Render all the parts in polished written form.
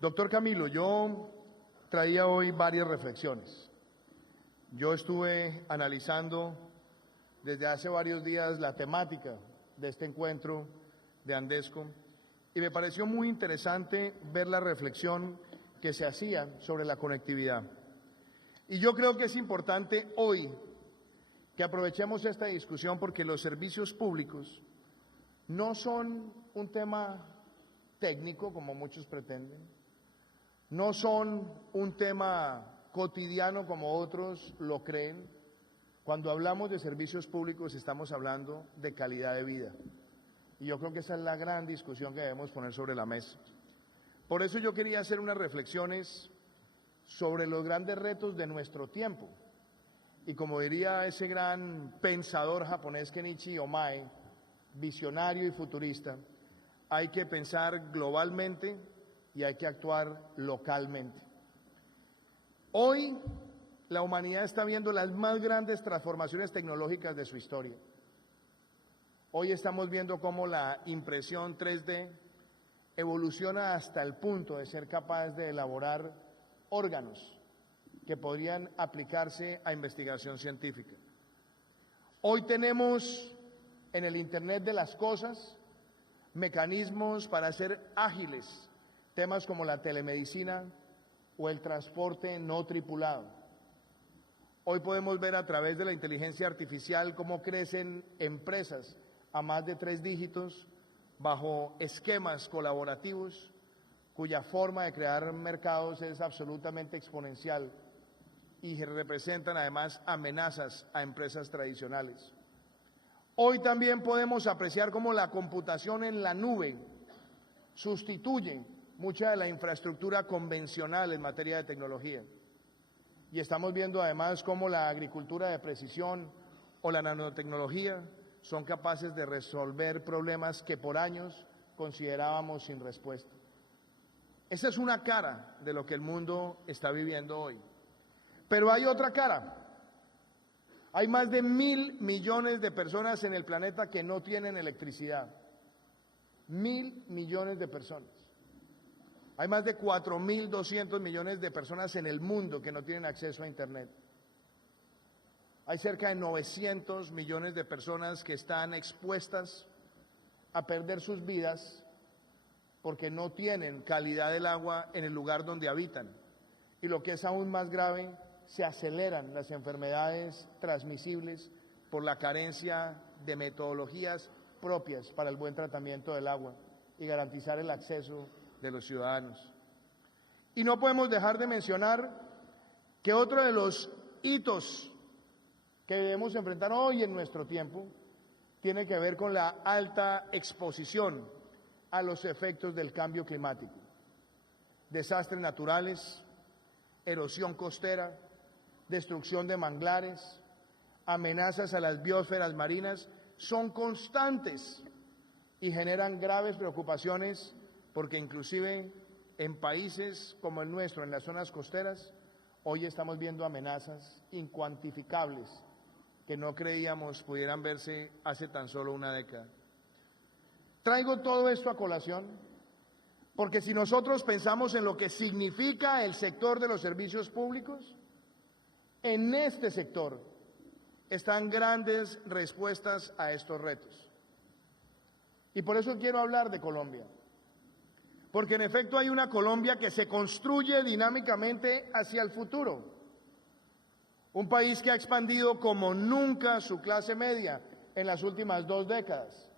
Doctor Camilo, yo traía hoy varias reflexiones. Yo estuve analizando desde hace varios días la temática de este encuentro de Andesco y me pareció muy interesante ver la reflexión que se hacía sobre la conectividad. Y yo creo que es importante hoy que aprovechemos esta discusión porque los servicios públicos no son un tema técnico como muchos pretenden. No son un tema cotidiano como otros lo creen. Cuando hablamos de servicios públicos estamos hablando de calidad de vida. Y yo creo que esa es la gran discusión que debemos poner sobre la mesa. Por eso yo quería hacer unas reflexiones sobre los grandes retos de nuestro tiempo. Y como diría ese gran pensador japonés Kenichi Omae, visionario y futurista, hay que pensar globalmente y hay que actuar localmente. Hoy la humanidad está viendo las más grandes transformaciones tecnológicas de su historia. Hoy estamos viendo cómo la impresión 3D evoluciona hasta el punto de ser capaz de elaborar órganos que podrían aplicarse a investigación científica. Hoy tenemos en el Internet de las cosas mecanismos para hacer ágiles temas como la telemedicina o el transporte no tripulado. Hoy podemos ver a través de la inteligencia artificial cómo crecen empresas a más de 3 dígitos bajo esquemas colaborativos cuya forma de crear mercados es absolutamente exponencial y representan además amenazas a empresas tradicionales. Hoy también podemos apreciar cómo la computación en la nube sustituye mucha de la infraestructura convencional en materia de tecnología. Y estamos viendo además cómo la agricultura de precisión o la nanotecnología son capaces de resolver problemas que por años considerábamos sin respuesta. Esa es una cara de lo que el mundo está viviendo hoy. Pero hay otra cara. Hay más de 1.000 millones de personas en el planeta que no tienen electricidad. 1.000 millones de personas. Hay más de 4.200 millones de personas en el mundo que no tienen acceso a Internet. Hay cerca de 900 millones de personas que están expuestas a perder sus vidas porque no tienen calidad del agua en el lugar donde habitan. Y lo que es aún más grave, se aceleran las enfermedades transmisibles por la carencia de metodologías propias para el buen tratamiento del agua y garantizar el acceso de los ciudadanos. Y no podemos dejar de mencionar que otro de los hitos que debemos enfrentar hoy en nuestro tiempo tiene que ver con la alta exposición a los efectos del cambio climático. Desastres naturales, erosión costera, destrucción de manglares, amenazas a las biosferas marinas son constantes y generan graves preocupaciones porque inclusive en países como el nuestro, en las zonas costeras, hoy estamos viendo amenazas incuantificables que no creíamos pudieran verse hace tan solo una década. Traigo todo esto a colación porque si nosotros pensamos en lo que significa el sector de los servicios públicos, en este sector están grandes respuestas a estos retos. Y por eso quiero hablar de Colombia. Porque en efecto hay una Colombia que se construye dinámicamente hacia el futuro. Un país que ha expandido como nunca su clase media en las últimas 2 décadas.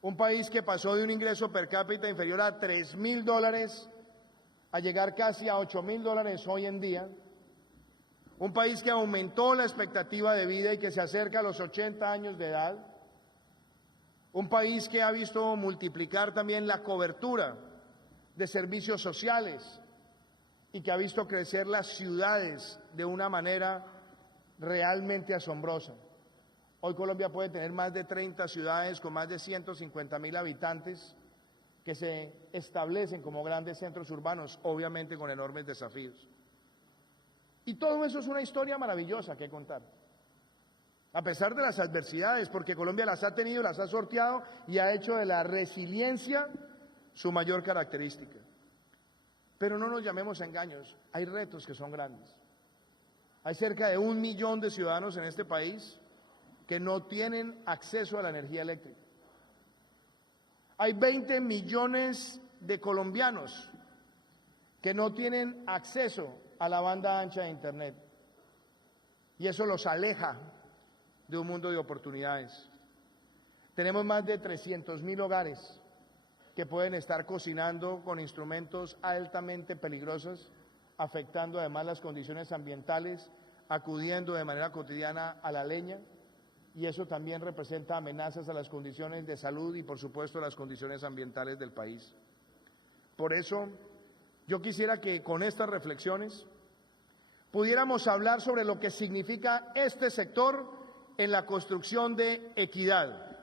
Un país que pasó de un ingreso per cápita inferior a $3.000 a llegar casi a $8.000 hoy en día. Un país que aumentó la expectativa de vida y que se acerca a los 80 años de edad. Un país que ha visto multiplicar también la cobertura de servicios sociales y que ha visto crecer las ciudades de una manera realmente asombrosa. Hoy Colombia puede tener más de 30 ciudades con más de 150.000 habitantes que se establecen como grandes centros urbanos, obviamente con enormes desafíos. Y todo eso es una historia maravillosa que contar. A pesar de las adversidades, porque Colombia las ha tenido, las ha sorteado y ha hecho de la resiliencia su mayor característica. Pero no nos llamemos a engaños, hay retos que son grandes. Hay cerca de 1 millón de ciudadanos en este país que no tienen acceso a la energía eléctrica. Hay 20 millones de colombianos que no tienen acceso a la banda ancha de Internet. Y eso los aleja de un mundo de oportunidades. Tenemos más de 300.000 hogares que pueden estar cocinando con instrumentos altamente peligrosos, afectando además las condiciones ambientales, acudiendo de manera cotidiana a la leña, y eso también representa amenazas a las condiciones de salud y, por supuesto, a las condiciones ambientales del país. Por eso, yo quisiera que con estas reflexiones pudiéramos hablar sobre lo que significa este sector en la construcción de equidad,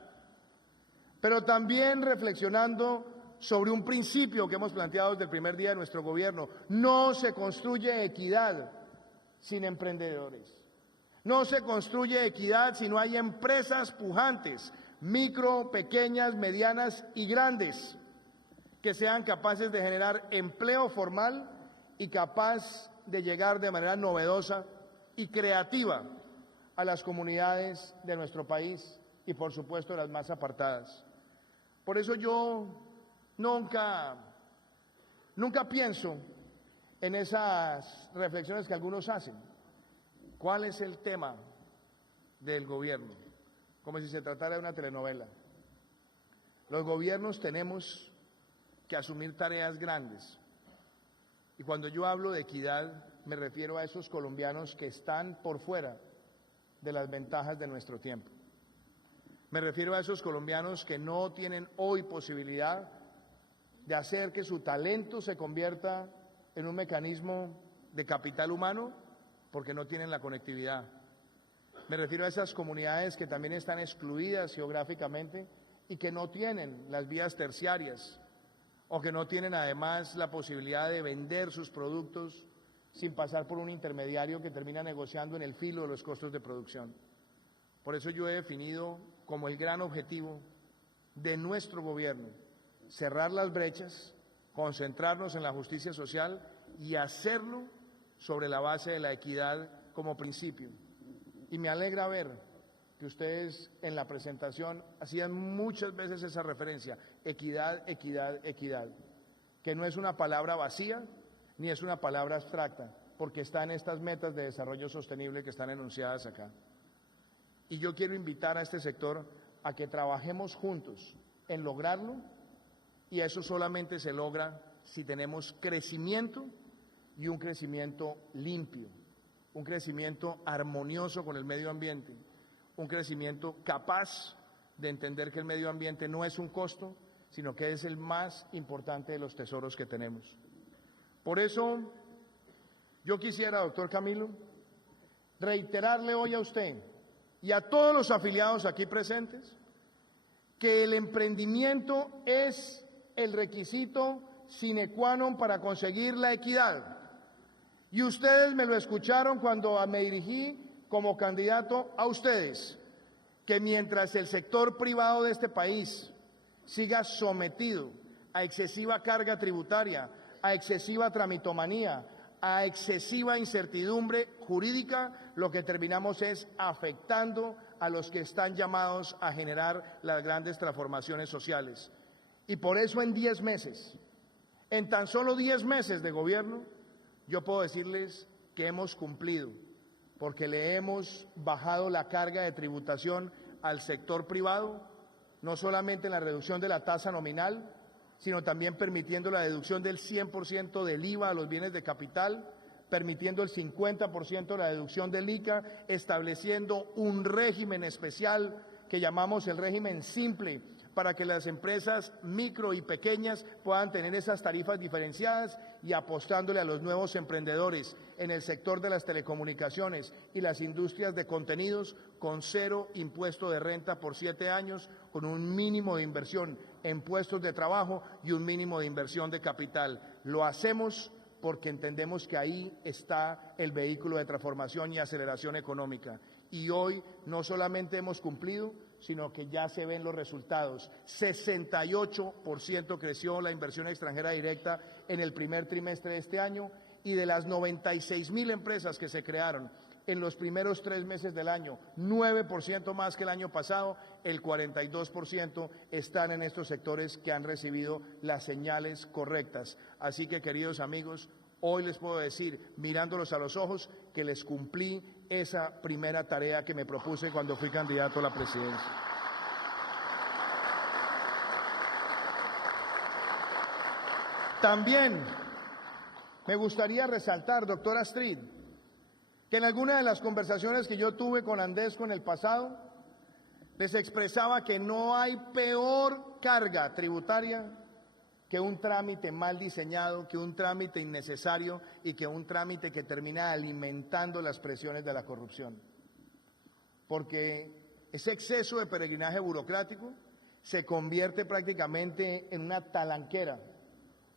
pero también reflexionando sobre un principio que hemos planteado desde el primer día de nuestro gobierno: no se construye equidad sin emprendedores. No se construye equidad si no hay empresas pujantes, micro, pequeñas, medianas y grandes, que sean capaces de generar empleo formal y capaz de llegar de manera novedosa y creativa a las comunidades de nuestro país y, por supuesto, las más apartadas. Por eso yo nunca pienso en esas reflexiones que algunos hacen. ¿Cuál es el tema del gobierno? Como si se tratara de una telenovela. Los gobiernos tenemos que asumir tareas grandes. Y cuando yo hablo de equidad, me refiero a esos colombianos que están por fuera de las ventajas de nuestro tiempo. Me refiero a esos colombianos que no tienen hoy posibilidad de hacer que su talento se convierta en un mecanismo de capital humano porque no tienen la conectividad. Me refiero a esas comunidades que también están excluidas geográficamente y que no tienen las vías terciarias o que no tienen además la posibilidad de vender sus productos sin pasar por un intermediario que termina negociando en el filo de los costos de producción. Por eso yo he definido como el gran objetivo de nuestro gobierno cerrar las brechas, concentrarnos en la justicia social y hacerlo sobre la base de la equidad como principio. Y me alegra ver que ustedes en la presentación hacían muchas veces esa referencia: equidad, equidad, equidad, que no es una palabra vacía ni es una palabra abstracta, porque está en estas metas de desarrollo sostenible que están enunciadas acá. Y yo quiero invitar a este sector a que trabajemos juntos en lograrlo, y eso solamente se logra si tenemos crecimiento, y un crecimiento limpio, un crecimiento armonioso con el medio ambiente, un crecimiento capaz de entender que el medio ambiente no es un costo, sino que es el más importante de los tesoros que tenemos. Por eso, yo quisiera, doctor Camilo, reiterarle hoy a usted y a todos los afiliados aquí presentes que el emprendimiento es el requisito sine qua non para conseguir la equidad. Y ustedes me lo escucharon cuando me dirigí como candidato a ustedes, que mientras el sector privado de este país siga sometido a excesiva carga tributaria, a excesiva tramitomanía, a excesiva incertidumbre jurídica, lo que terminamos es afectando a los que están llamados a generar las grandes transformaciones sociales. Y por eso en 10 meses, en tan solo 10 meses de gobierno, yo puedo decirles que hemos cumplido, porque le hemos bajado la carga de tributación al sector privado, no solamente en la reducción de la tasa nominal, sino también permitiendo la deducción del 100% del IVA a los bienes de capital, permitiendo el 50% de la deducción del ICA, estableciendo un régimen especial que llamamos el régimen simple, para que las empresas micro y pequeñas puedan tener esas tarifas diferenciadas, y apostándole a los nuevos emprendedores en el sector de las telecomunicaciones y las industrias de contenidos con 0 impuesto de renta por 7 años, con un mínimo de inversión en puestos de trabajo y un mínimo de inversión de capital. Lo hacemos porque entendemos que ahí está el vehículo de transformación y aceleración económica. Y hoy no solamente hemos cumplido, sino que ya se ven los resultados. 68% creció la inversión extranjera directa en el primer trimestre de este año, y de las 96.000 empresas que se crearon en los primeros 3 meses del año, 9% más que el año pasado, el 42% están en estos sectores que han recibido las señales correctas. Así que, queridos amigos, hoy les puedo decir, mirándolos a los ojos, que les cumplí esa primera tarea que me propuse cuando fui candidato a la presidencia. También me gustaría resaltar, doctor Astrid, que en alguna de las conversaciones que yo tuve con Andesco en el pasado, les expresaba que no hay peor carga tributaria que un trámite mal diseñado, que un trámite innecesario y que un trámite que termina alimentando las presiones de la corrupción. Porque ese exceso de peregrinaje burocrático se convierte prácticamente en una talanquera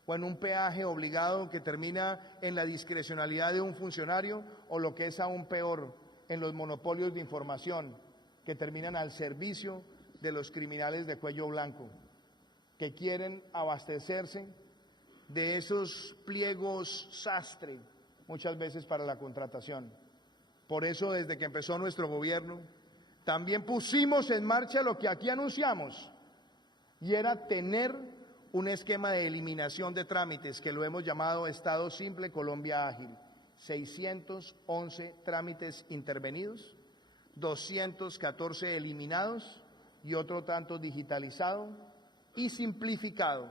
o en un peaje obligado que termina en la discrecionalidad de un funcionario, o lo que es aún peor, en los monopolios de información que terminan al servicio de los criminales de cuello blanco, que quieren abastecerse de esos pliegos sastre, muchas veces para la contratación. Por eso, desde que empezó nuestro gobierno, también pusimos en marcha lo que aquí anunciamos, y era tener un esquema de eliminación de trámites que lo hemos llamado Estado Simple Colombia Ágil. 611 trámites intervenidos, 214 eliminados y otro tanto digitalizado y simplificado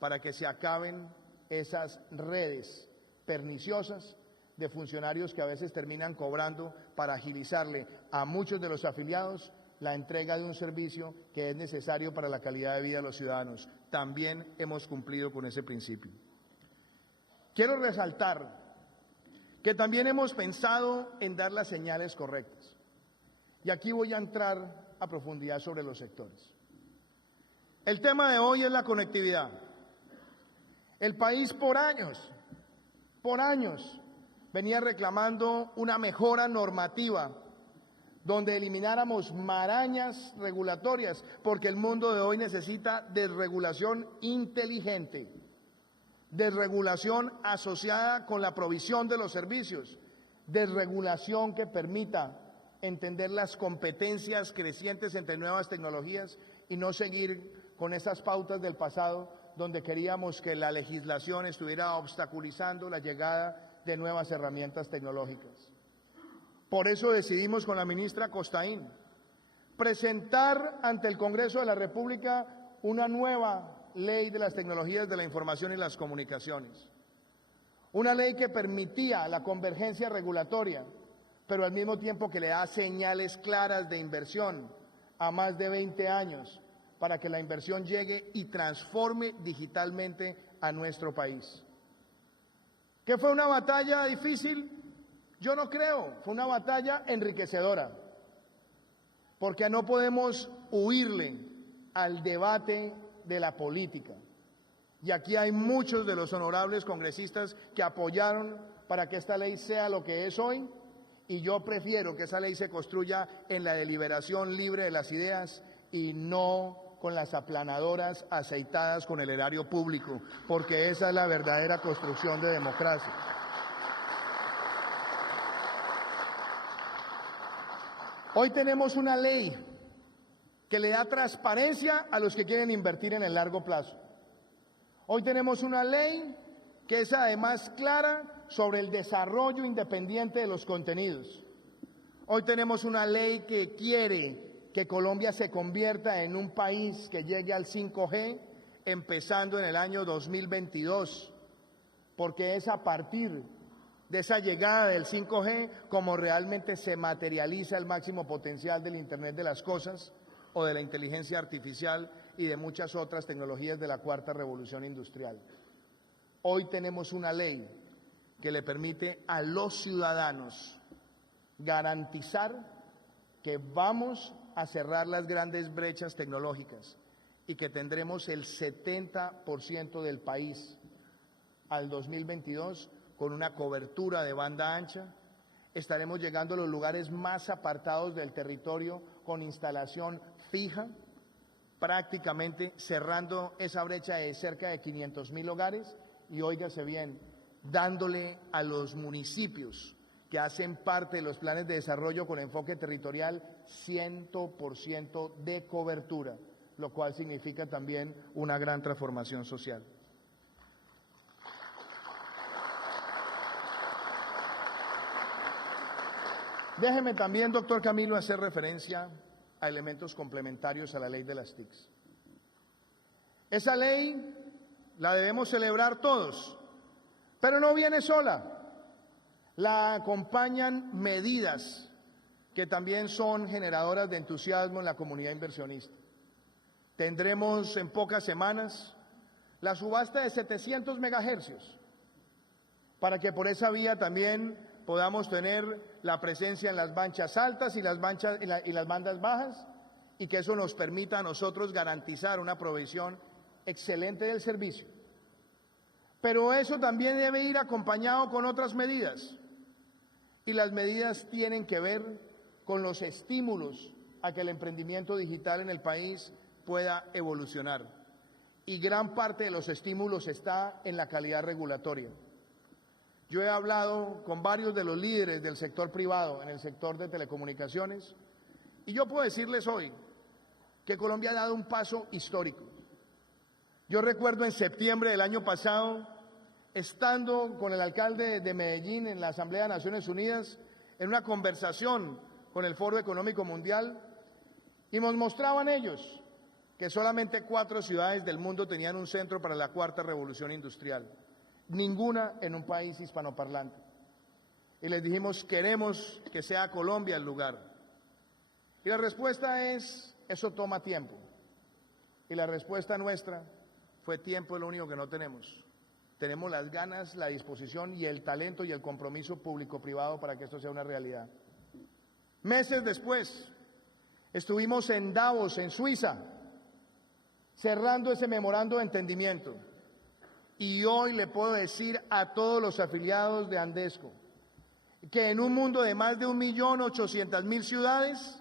para que se acaben esas redes perniciosas de funcionarios que a veces terminan cobrando para agilizarle a muchos de los afiliados la entrega de un servicio que es necesario para la calidad de vida de los ciudadanos. También hemos cumplido con ese principio. Quiero resaltar que también hemos pensado en dar las señales correctas. Y aquí voy a entrar a profundidad sobre los sectores. El tema de hoy es la conectividad. El país por años, venía reclamando una mejora normativa donde elimináramos marañas regulatorias, porque el mundo de hoy necesita desregulación inteligente, desregulación asociada con la provisión de los servicios, desregulación que permita entender las competencias crecientes entre nuevas tecnologías y no seguir con esas pautas del pasado donde queríamos que la legislación estuviera obstaculizando la llegada de nuevas herramientas tecnológicas. Por eso decidimos con la ministra Costaín presentar ante el Congreso de la República una nueva ley de las tecnologías de la información y las comunicaciones. Una ley que permitía la convergencia regulatoria, pero al mismo tiempo que le da señales claras de inversión a más de 20 años para que la inversión llegue y transforme digitalmente a nuestro país. ¿Qué fue una batalla difícil? Yo no creo, fue una batalla enriquecedora, porque no podemos huirle al debate de la política. Y aquí hay muchos de los honorables congresistas que apoyaron para que esta ley sea lo que es hoy, y yo prefiero que esa ley se construya en la deliberación libre de las ideas y no con las aplanadoras aceitadas con el erario público, porque esa es la verdadera construcción de democracia. Hoy tenemos una ley que le da transparencia a los que quieren invertir en el largo plazo. Hoy tenemos una ley que es además clara sobre el desarrollo independiente de los contenidos. Hoy tenemos una ley que quiere que Colombia se convierta en un país que llegue al 5G empezando en el año 2022, porque es a partir de esa llegada del 5G como realmente se materializa el máximo potencial del Internet de las cosas o de la inteligencia artificial y de muchas otras tecnologías de la cuarta revolución industrial. Hoy tenemos una ley que le permite a los ciudadanos garantizar que vamos a cerrar las grandes brechas tecnológicas y que tendremos el 70% del país al 2022 con una cobertura de banda ancha. Estaremos llegando a los lugares más apartados del territorio con instalación fija, prácticamente cerrando esa brecha de cerca de 500.000 hogares y, óigase bien, dándole a los municipios que hacen parte de los planes de desarrollo con enfoque territorial 100% de cobertura, lo cual significa también una gran transformación social. Déjeme también, doctor Camilo, hacer referencia a elementos complementarios a la ley de las TICs. Esa ley la debemos celebrar todos, pero no viene sola. La acompañan medidas que también son generadoras de entusiasmo en la comunidad inversionista. Tendremos en pocas semanas la subasta de 700 megahercios para que por esa vía también podamos tener la presencia en las bandas altas y las bandas bajas, y que eso nos permita a nosotros garantizar una provisión excelente del servicio. Pero eso también debe ir acompañado con otras medidas, y las medidas tienen que ver con los estímulos a que el emprendimiento digital en el país pueda evolucionar. Y gran parte de los estímulos está en la calidad regulatoria. Yo he hablado con varios de los líderes del sector privado en el sector de telecomunicaciones, y yo puedo decirles hoy que Colombia ha dado un paso histórico. Yo recuerdo en septiembre del año pasado, estando con el alcalde de Medellín en la Asamblea de Naciones Unidas, en una conversación con el Foro Económico Mundial, y nos mostraban ellos que solamente 4 ciudades del mundo tenían un centro para la cuarta revolución industrial, ninguna en un país hispanoparlante. Y les dijimos, queremos que sea Colombia el lugar. Y la respuesta es, eso toma tiempo. Y la respuesta nuestra fue, tiempo es lo único que no tenemos. Tenemos las ganas, la disposición y el talento y el compromiso público-privado para que esto sea una realidad. Meses después, estuvimos en Davos, en Suiza, cerrando ese memorando de entendimiento. Y hoy le puedo decir a todos los afiliados de Andesco que en un mundo de más de 1.800.000 ciudades,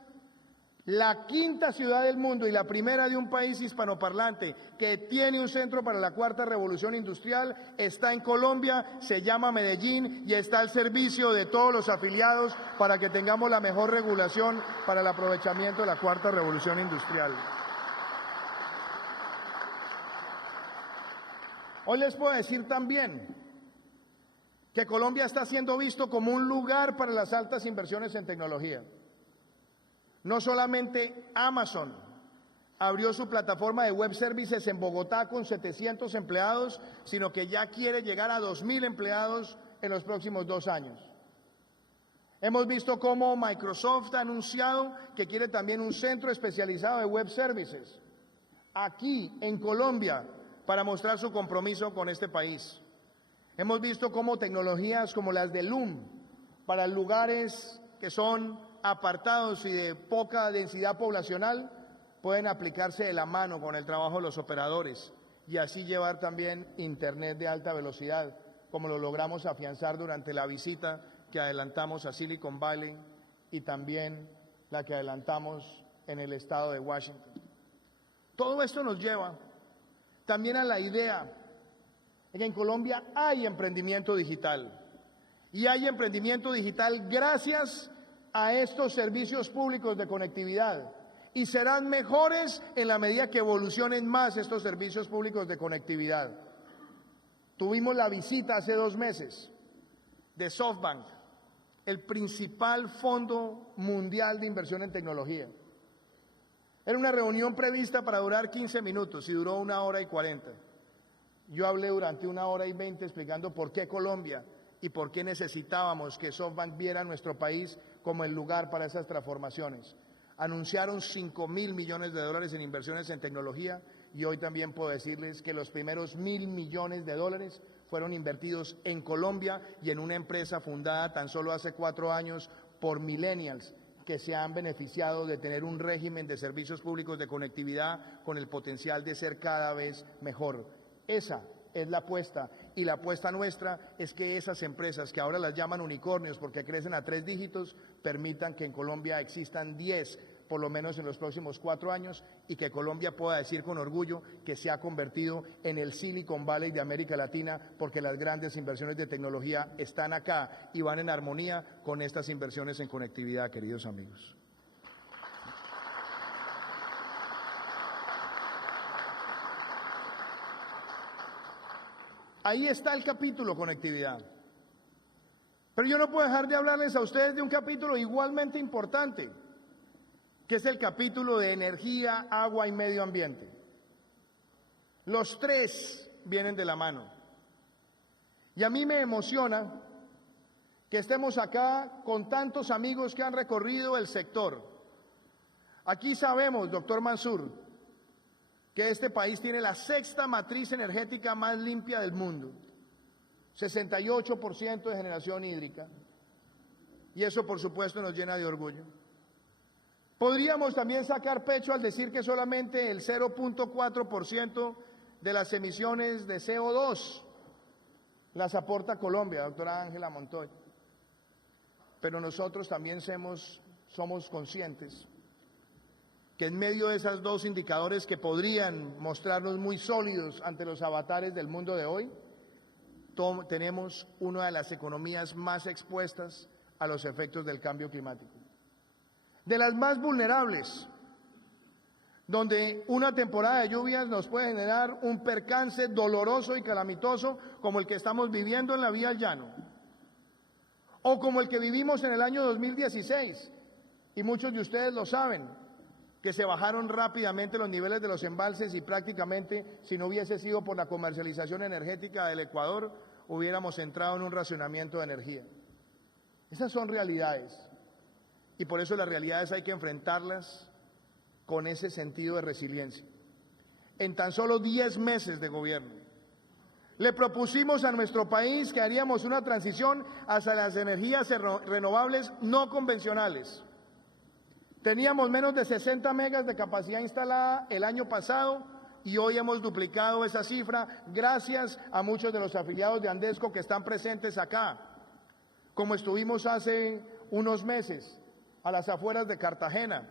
la quinta ciudad del mundo y la primera de un país hispanoparlante que tiene un centro para la cuarta revolución industrial está en Colombia, se llama Medellín, y está al servicio de todos los afiliados para que tengamos la mejor regulación para el aprovechamiento de la cuarta revolución industrial. Hoy les puedo decir también que Colombia está siendo visto como un lugar para las altas inversiones en tecnología. No solamente Amazon abrió su plataforma de web services en Bogotá con 700 empleados, sino que ya quiere llegar a 2.000 empleados en los próximos 2 años. Hemos visto cómo Microsoft ha anunciado que quiere también un centro especializado de web services aquí en Colombia para mostrar su compromiso con este país. Hemos visto cómo tecnologías como las de Loom para lugares que son apartados y de poca densidad poblacional pueden aplicarse de la mano con el trabajo de los operadores y así llevar también internet de alta velocidad, como lo logramos afianzar durante la visita que adelantamos a Silicon Valley y también la que adelantamos en el estado de Washington. Todo esto nos lleva también a la idea de que en Colombia hay emprendimiento digital, y hay emprendimiento digital gracias a estos servicios públicos de conectividad, y serán mejores en la medida que evolucionen más estos servicios públicos de conectividad. Tuvimos la visita hace 2 meses de SoftBank, el principal fondo mundial de inversión en tecnología. Era una reunión prevista para durar 15 minutos y duró 1 hora y 40. Yo hablé durante 1 hora y 20 explicando por qué Colombia y por qué necesitábamos que SoftBank viera a nuestro país como el lugar para esas transformaciones. Anunciaron $5.000 millones en inversiones en tecnología, y hoy también puedo decirles que los primeros $1.000 millones fueron invertidos en Colombia y en una empresa fundada tan solo hace 4 años por millennials que se han beneficiado de tener un régimen de servicios públicos de conectividad con el potencial de ser cada vez mejor. Esa es la apuesta, y la apuesta nuestra es que esas empresas que ahora las llaman unicornios porque crecen a 3 dígitos, permitan que en Colombia existan 10, por lo menos en los próximos 4 años, y que Colombia pueda decir con orgullo que se ha convertido en el Silicon Valley de América Latina, porque las grandes inversiones de tecnología están acá y van en armonía con estas inversiones en conectividad, queridos amigos. Ahí está el capítulo conectividad. Pero yo no puedo dejar de hablarles a ustedes de un capítulo igualmente importante, que es el capítulo de energía, agua y medio ambiente. Los tres vienen de la mano. Y a mí me emociona que estemos acá con tantos amigos que han recorrido el sector. Aquí sabemos, doctor Mansur, que este país tiene la 6ª matriz energética más limpia del mundo, 68% de generación hídrica, y eso por supuesto nos llena de orgullo. Podríamos también sacar pecho al decir que solamente el 0.4% de las emisiones de CO2 las aporta Colombia, doctora Ángela Montoya, pero nosotros también somos conscientes que en medio de esos dos indicadores que podrían mostrarnos muy sólidos ante los avatares del mundo de hoy, tenemos una de las economías más expuestas a los efectos del cambio climático. De las más vulnerables, donde una temporada de lluvias nos puede generar un percance doloroso y calamitoso como el que estamos viviendo en la vía al llano, o como el que vivimos en el año 2016, y muchos de ustedes lo saben, que se bajaron rápidamente los niveles de los embalses y prácticamente, si no hubiese sido por la comercialización energética del Ecuador, hubiéramos entrado en un racionamiento de energía. Esas son realidades, y por eso las realidades hay que enfrentarlas con ese sentido de resiliencia. En tan solo 10 meses de gobierno, le propusimos a nuestro país que haríamos una transición hacia las energías renovables no convencionales. Teníamos menos de 60 megas de capacidad instalada el año pasado y hoy hemos duplicado esa cifra gracias a muchos de los afiliados de Andesco que están presentes acá, como estuvimos hace unos meses a las afueras de Cartagena,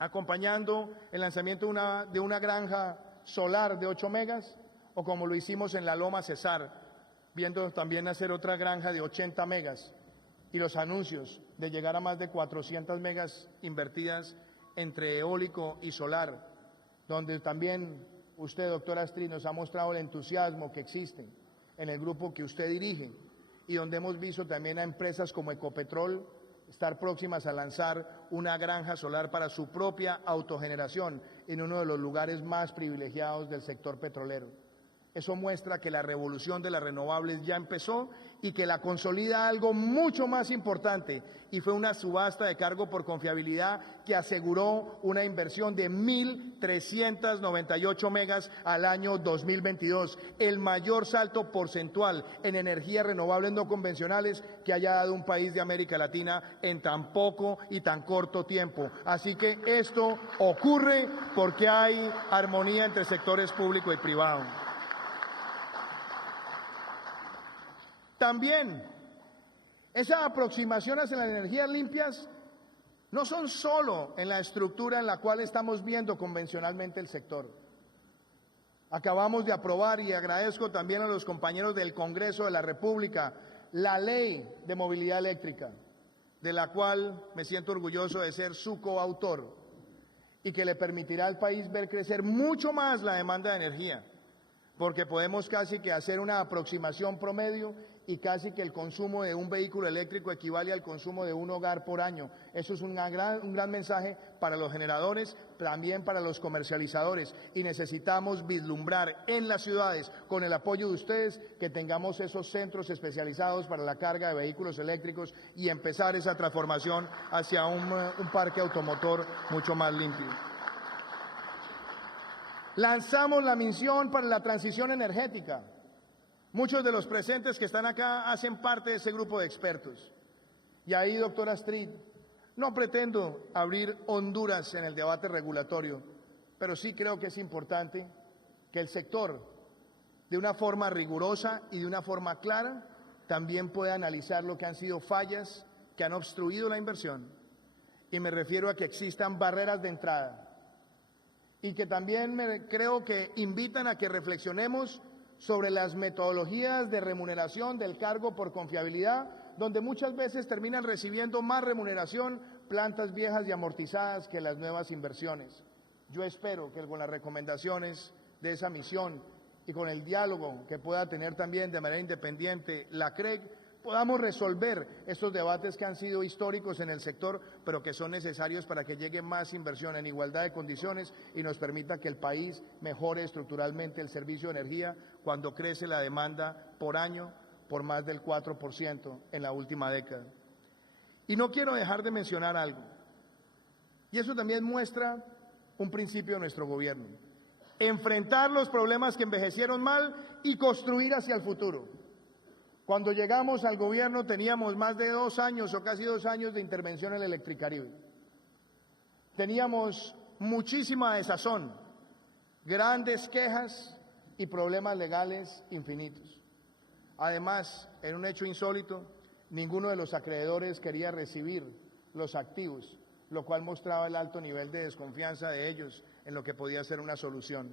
acompañando el lanzamiento de una granja solar de 8 megas, o como lo hicimos en la Loma Cesar, viendo también hacer otra granja de 80 megas, y los anuncios de llegar a más de 400 megas invertidas entre eólico y solar, donde también usted, doctora Astrid, nos ha mostrado el entusiasmo que existe en el grupo que usted dirige, y donde hemos visto también a empresas como Ecopetrol estar próximas a lanzar una granja solar para su propia autogeneración en uno de los lugares más privilegiados del sector petrolero. Eso muestra que la revolución de las renovables ya empezó y que la consolida algo mucho más importante, y fue una subasta de cargo por confiabilidad que aseguró una inversión de 1.398 megas al año 2022, el mayor salto porcentual en energías renovables no convencionales que haya dado un país de América Latina en tan poco y tan corto tiempo. Así que esto ocurre porque hay armonía entre sectores público y privado. También, esa aproximación hacia las energías limpias no son solo en la estructura en la cual estamos viendo convencionalmente el sector. Acabamos de aprobar, y agradezco también a los compañeros del Congreso de la República, la Ley de Movilidad Eléctrica, de la cual me siento orgulloso de ser su coautor, y que le permitirá al país ver crecer mucho más la demanda de energía, porque podemos casi que hacer una aproximación promedio y casi que el consumo de un vehículo eléctrico equivale al consumo de un hogar por año. Eso es un gran mensaje para los generadores, también para los comercializadores, y necesitamos vislumbrar en las ciudades, con el apoyo de ustedes, que tengamos esos centros especializados para la carga de vehículos eléctricos y empezar esa transformación hacia un parque automotor mucho más limpio. Lanzamos la misión para la transición energética. Muchos de los presentes que están acá hacen parte de ese grupo de expertos. Y ahí, doctora Astrid, no pretendo abrir honduras en el debate regulatorio, pero sí creo que es importante que el sector de una forma rigurosa y de una forma clara, también pueda analizar lo que han sido fallas que han obstruido la inversión. Y me refiero a que existan barreras de entrada y que también creo que invitan a que reflexionemos sobre las metodologías de remuneración del cargo por confiabilidad, donde muchas veces terminan recibiendo más remuneración plantas viejas y amortizadas que las nuevas inversiones. Yo espero que con las recomendaciones de esa misión y con el diálogo que pueda tener también de manera independiente la CREG, podamos resolver estos debates que han sido históricos en el sector, pero que son necesarios para que llegue más inversión en igualdad de condiciones y nos permita que el país mejore estructuralmente el servicio de energía cuando crece la demanda por año por más del 4% en la última década. Y no quiero dejar de mencionar algo, y eso también muestra un principio de nuestro gobierno: enfrentar los problemas que envejecieron mal y construir hacia el futuro. Cuando llegamos al gobierno teníamos más de 2 años o casi 2 años de intervención en el Electricaribe. Teníamos muchísima desazón, grandes quejas y problemas legales infinitos. Además, en un hecho insólito, ninguno de los acreedores quería recibir los activos, lo cual mostraba el alto nivel de desconfianza de ellos en lo que podía ser una solución.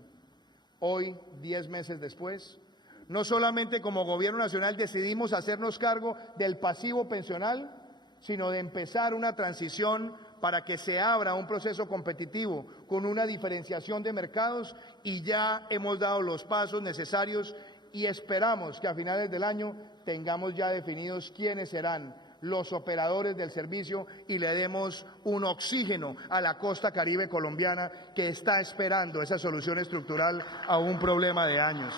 Hoy, 10 meses después, no solamente como Gobierno Nacional decidimos hacernos cargo del pasivo pensional, sino de empezar una transición para que se abra un proceso competitivo con una diferenciación de mercados, y ya hemos dado los pasos necesarios y esperamos que a finales del año tengamos ya definidos quiénes serán los operadores del servicio y le demos un oxígeno a la costa caribe colombiana que está esperando esa solución estructural a un problema de años.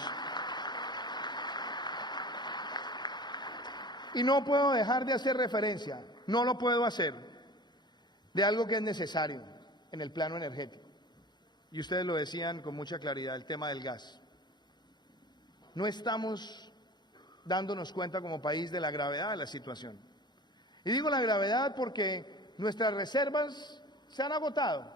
Y no puedo dejar de hacer referencia, no lo puedo hacer, de algo que es necesario en el plano energético. Y ustedes lo decían con mucha claridad, el tema del gas. No estamos dándonos cuenta como país de la gravedad de la situación. Y digo la gravedad porque nuestras reservas se han agotado.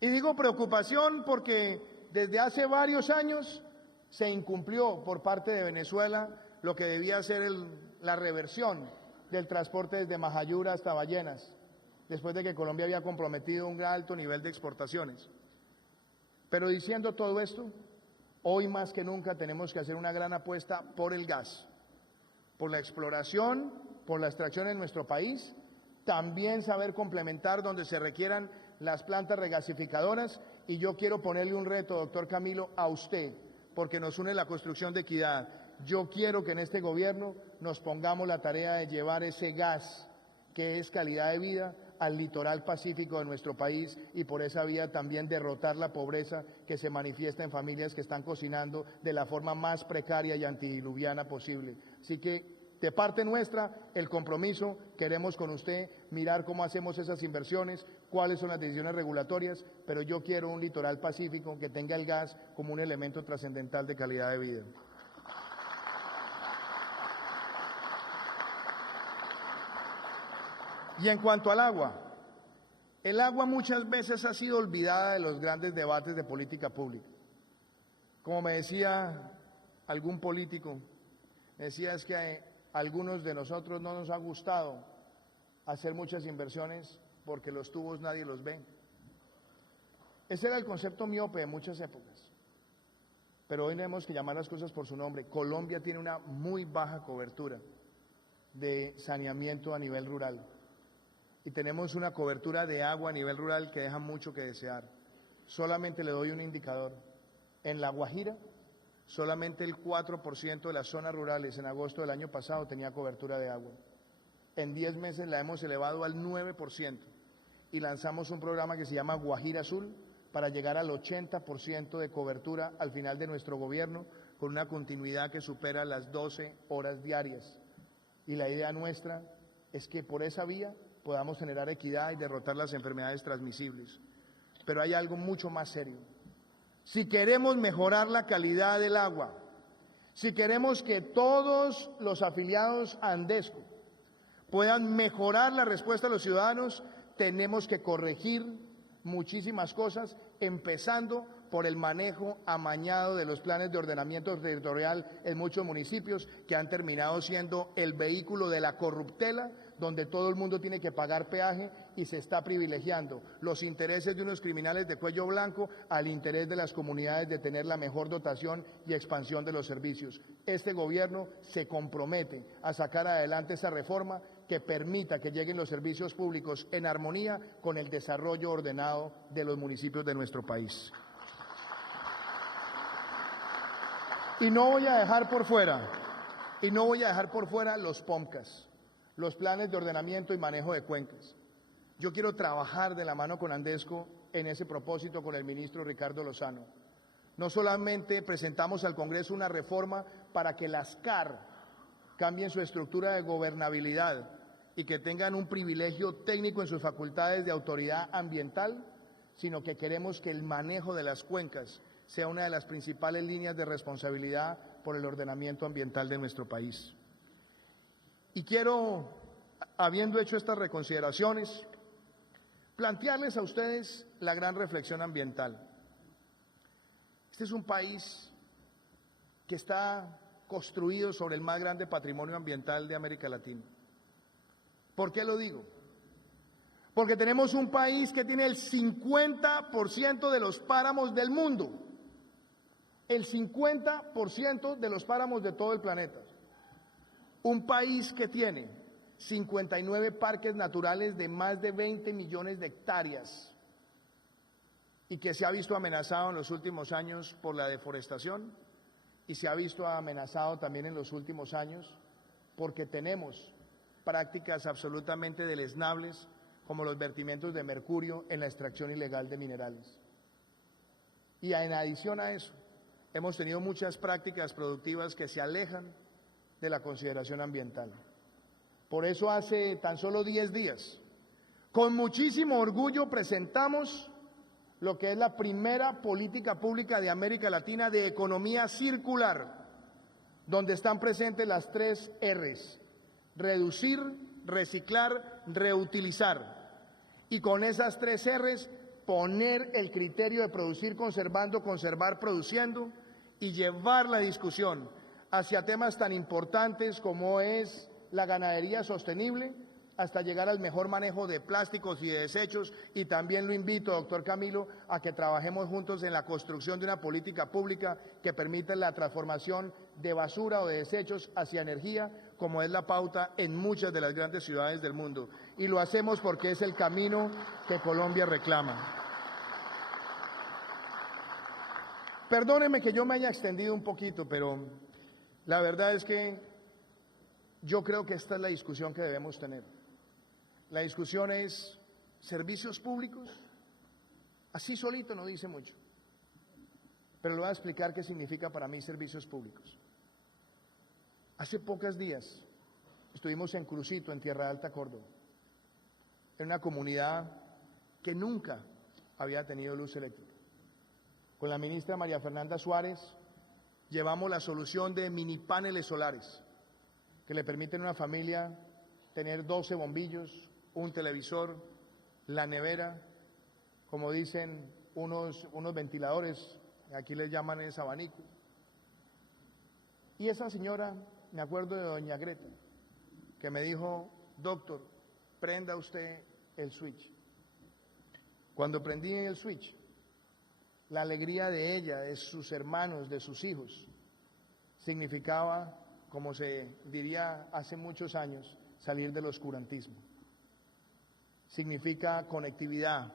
Y digo preocupación porque desde hace varios años se incumplió por parte de Venezuela lo que debía ser la reversión del transporte desde Majayura hasta Ballenas, después de que Colombia había comprometido un gran alto nivel de exportaciones. Pero diciendo todo esto, hoy más que nunca tenemos que hacer una gran apuesta por el gas, por la exploración, por la extracción en nuestro país, también saber complementar donde se requieran las plantas regasificadoras. Y yo quiero ponerle un reto, doctor Camilo, a usted, porque nos une la construcción de equidad. Yo quiero que en este gobierno nos pongamos la tarea de llevar ese gas, que es calidad de vida, al litoral pacífico de nuestro país, y por esa vía también derrotar la pobreza que se manifiesta en familias que están cocinando de la forma más precaria y antidiluviana posible. Así que, de parte nuestra, el compromiso, queremos con usted mirar cómo hacemos esas inversiones, cuáles son las decisiones regulatorias, pero yo quiero un litoral pacífico que tenga el gas como un elemento trascendental de calidad de vida. Y en cuanto al agua, el agua muchas veces ha sido olvidada de los grandes debates de política pública. Como me decía algún político, me decía, es que a algunos de nosotros no nos ha gustado hacer muchas inversiones porque los tubos nadie los ve. Ese era el concepto miope de muchas épocas. Pero hoy tenemos que llamar las cosas por su nombre. Colombia tiene una muy baja cobertura de saneamiento a nivel rural. Y tenemos una cobertura de agua a nivel rural que deja mucho que desear. Solamente le doy un indicador. En La Guajira, solamente el 4% de las zonas rurales en agosto del año pasado tenía cobertura de agua. En 10 meses la hemos elevado al 9% y lanzamos un programa que se llama Guajira Azul para llegar al 80% de cobertura al final de nuestro gobierno, con una continuidad que supera las 12 horas diarias. Y la idea nuestra es que por esa vía podamos generar equidad y derrotar las enfermedades transmisibles. Pero hay algo mucho más serio. Si queremos mejorar la calidad del agua, si queremos que todos los afiliados a Andesco puedan mejorar la respuesta a los ciudadanos, tenemos que corregir muchísimas cosas, empezando por el manejo amañado de los planes de ordenamiento territorial en muchos municipios que han terminado siendo el vehículo de la corruptela, donde todo el mundo tiene que pagar peaje y se está privilegiando los intereses de unos criminales de cuello blanco al interés de las comunidades de tener la mejor dotación y expansión de los servicios. Este gobierno se compromete a sacar adelante esa reforma que permita que lleguen los servicios públicos en armonía con el desarrollo ordenado de los municipios de nuestro país. Y no voy a dejar por fuera los POMCAS, los planes de ordenamiento y manejo de cuencas. Yo quiero trabajar de la mano con Andesco en ese propósito con el ministro Ricardo Lozano. No solamente presentamos al Congreso una reforma para que las CAR cambien su estructura de gobernabilidad y que tengan un privilegio técnico en sus facultades de autoridad ambiental, sino que queremos que el manejo de las cuencas sea una de las principales líneas de responsabilidad por el ordenamiento ambiental de nuestro país. Y quiero, habiendo hecho estas reconsideraciones, plantearles a ustedes la gran reflexión ambiental. Este es un país que está construido sobre el más grande patrimonio ambiental de América Latina. ¿Por qué lo digo? Porque tenemos un país que tiene el 50% de los páramos del mundo. El 50% de los páramos de todo el planeta. Un país que tiene 59 parques naturales de más de 20 millones de hectáreas y que se ha visto amenazado en los últimos años por la deforestación y se ha visto amenazado también en los últimos años porque tenemos prácticas absolutamente deleznables como los vertimientos de mercurio en la extracción ilegal de minerales. Y en adición a eso, hemos tenido muchas prácticas productivas que se alejan de la consideración ambiental. Por eso hace tan solo 10 días, con muchísimo orgullo presentamos lo que es la primera política pública de América Latina de economía circular, donde están presentes las 3 R's: reducir, reciclar, reutilizar. Y con esas 3 R's, poner el criterio de producir conservando, conservar produciendo y llevar la discusión hacia temas tan importantes como es la ganadería sostenible, hasta llegar al mejor manejo de plásticos y de desechos. Y también lo invito, doctor Camilo, a que trabajemos juntos en la construcción de una política pública que permita la transformación de basura o de desechos hacia energía, como es la pauta en muchas de las grandes ciudades del mundo. Y lo hacemos porque es el camino que Colombia reclama. Perdónenme que yo me haya extendido un poquito, pero la verdad es que yo creo que esta es la discusión que debemos tener. La discusión es servicios públicos. Así solito no dice mucho, pero le voy a explicar qué significa para mí servicios públicos. Hace pocos días estuvimos en Crucito, en Tierra Alta, Córdoba, en una comunidad que nunca había tenido luz eléctrica. Con la ministra María Fernanda Suárez llevamos la solución de mini paneles solares que le permiten a una familia tener 12 bombillos, un televisor, la nevera, como dicen unos ventiladores, aquí les llaman es abanico. Y esa señora, me acuerdo de doña Greta, que me dijo: doctor, prenda usted el switch. Cuando prendí el switch, la alegría de ella, de sus hermanos, de sus hijos, significaba, como se diría hace muchos años, salir del oscurantismo. Significa conectividad,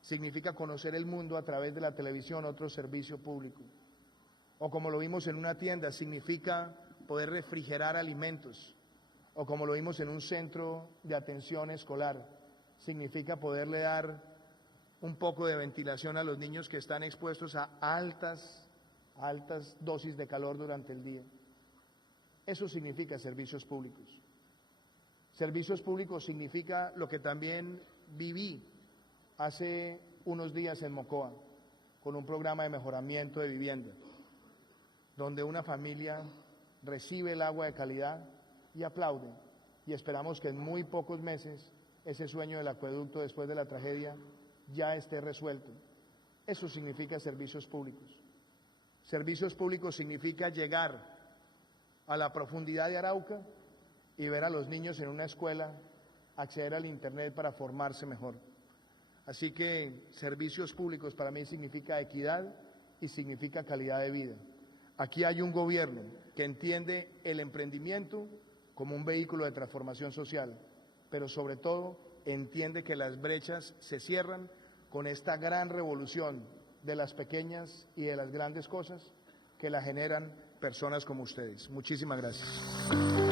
significa conocer el mundo a través de la televisión, otro servicio público. O como lo vimos en una tienda, significa poder refrigerar alimentos. O como lo vimos en un centro de atención escolar, significa poderle dar un poco de ventilación a los niños que están expuestos a altas dosis de calor durante el día. Eso significa servicios públicos. Servicios públicos significa lo que también viví hace unos días en Mocoa, con un programa de mejoramiento de vivienda, donde una familia recibe el agua de calidad y aplaude, y esperamos que en muy pocos meses ese sueño del acueducto después de la tragedia ya esté resuelto. Eso significa servicios públicos. Servicios públicos significa llegar a la profundidad de Arauca y ver a los niños en una escuela acceder al Internet para formarse mejor. Así que servicios públicos para mí significa equidad y significa calidad de vida. Aquí hay un gobierno que entiende el emprendimiento como un vehículo de transformación social, pero sobre todo entiende que las brechas se cierran con esta gran revolución de las pequeñas y de las grandes cosas que la generan personas como ustedes. Muchísimas gracias.